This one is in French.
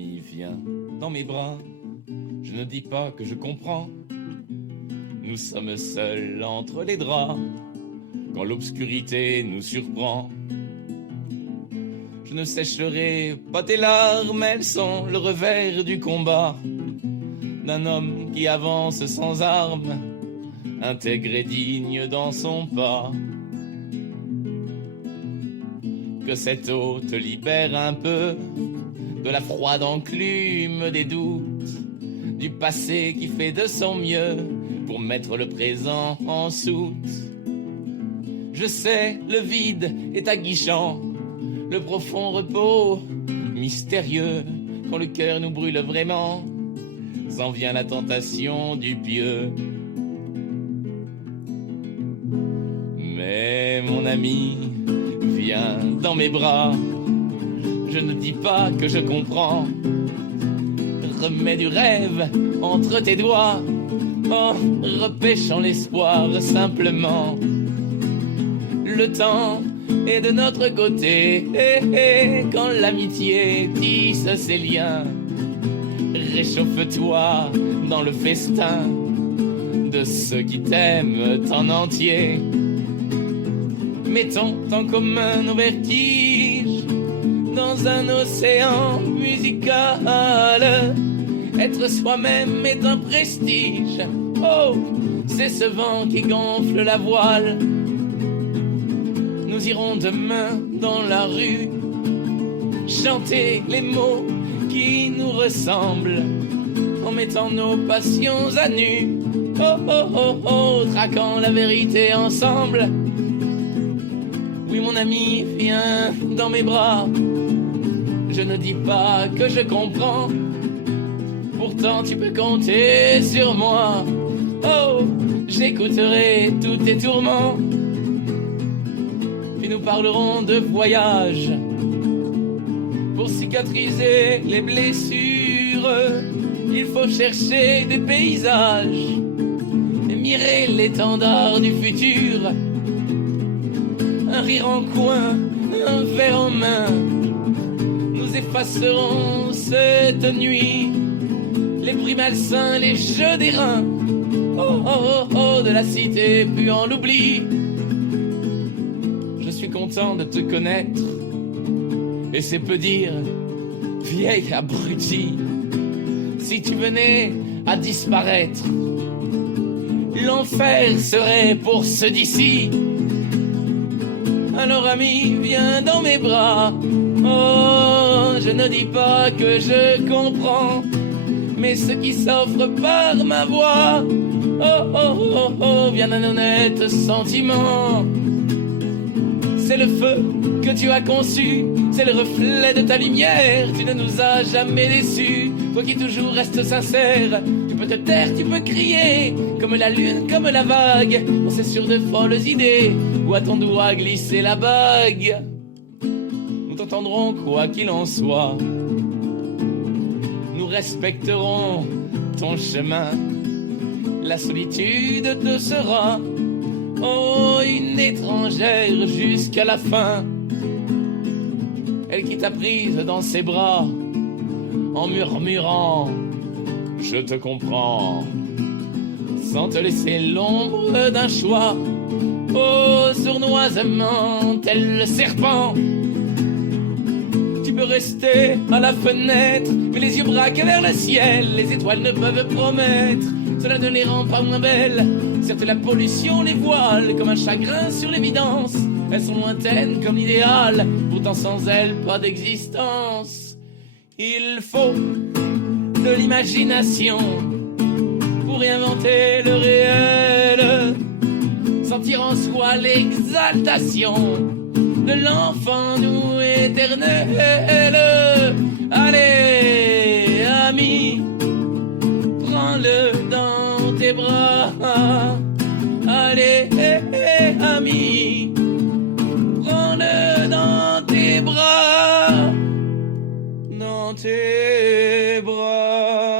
ami, viens dans mes bras. Je ne dis pas que je comprends. Nous sommes seuls entre les draps quand l'obscurité nous surprend. Je ne sécherai pas tes larmes, elles sont le revers du combat d'un homme qui avance sans armes, intègre et digne dans son pas. Que cette eau te libère un peu de la froide enclume des doutes, du passé qui fait de son mieux pour mettre le présent en soute. Je sais, le vide est aguichant, le profond repos mystérieux, quand le cœur nous brûle vraiment, s'en vient la tentation du pieux. Mais mon ami, viens dans mes bras, je ne dis pas que je comprends. Remets du rêve entre tes doigts, oh, repêchant l'espoir simplement. Le temps est de notre côté, quand l'amitié tisse ses liens. Réchauffe-toi dans le festin de ceux qui t'aiment en entier. Mettons en commun nos vertiges dans un océan musical. Être soi-même est un prestige. Oh, c'est ce vent qui gonfle la voile. Nous irons demain dans la rue chanter les mots qui nous ressemblent en mettant nos passions à nu. Oh, oh, oh, oh, traquant la vérité ensemble. Oui, mon ami, viens dans mes bras. Je ne dis pas que je comprends, pourtant tu peux compter sur moi. Oh, j'écouterai tous tes tourments. Puis nous parlerons de voyage pour cicatriser les blessures. Il faut chercher des paysages et mirer l'étendard du futur. Un rire en coin, un verre en main, nous effacerons cette nuit les bruits malsains, les jeux des reins. Oh, oh, oh, oh, de la cité puant l'oubli. Je suis content de te connaître, et c'est peu dire, vieille abruti. Si tu venais à disparaître, l'enfer serait pour ceux d'ici. Alors ami, viens dans mes bras. Oh, je ne dis pas que je comprends, mais ce qui s'offre par ma voix. Oh, oh, oh, oh, vient d'un honnête sentiment. C'est le feu que tu as conçu, c'est le reflet de ta lumière. Tu ne nous as jamais déçus, toi qui toujours restes sincère. Tu peux te taire, tu peux crier, comme la lune, comme la vague. On sait sur de folles idées, où à ton doigt glisser la bague. Nous t'entendrons quoi qu'il en soit, nous respecterons ton chemin. La solitude te sera, oh, une étrangère jusqu'à la fin. Elle qui t'a prise dans ses bras en murmurant « Je te comprends » sans te laisser l'ombre d'un choix. Oh, sournoisement tel le serpent, tu peux rester à la fenêtre, mais les yeux braqués vers le ciel. Les étoiles ne peuvent promettre, cela ne les rend pas moins belles. Certes la pollution les voile comme un chagrin sur l'évidence. Elles sont lointaines comme l'idéal, pourtant sans elles pas d'existence. Il faut de l'imagination pour réinventer le réel, sentir en soi l'exaltation de l'enfant nous éternel. Allez, ami, prends-le dans tes bras. Allez, ami, prends-le dans tes bras, dans tes bras.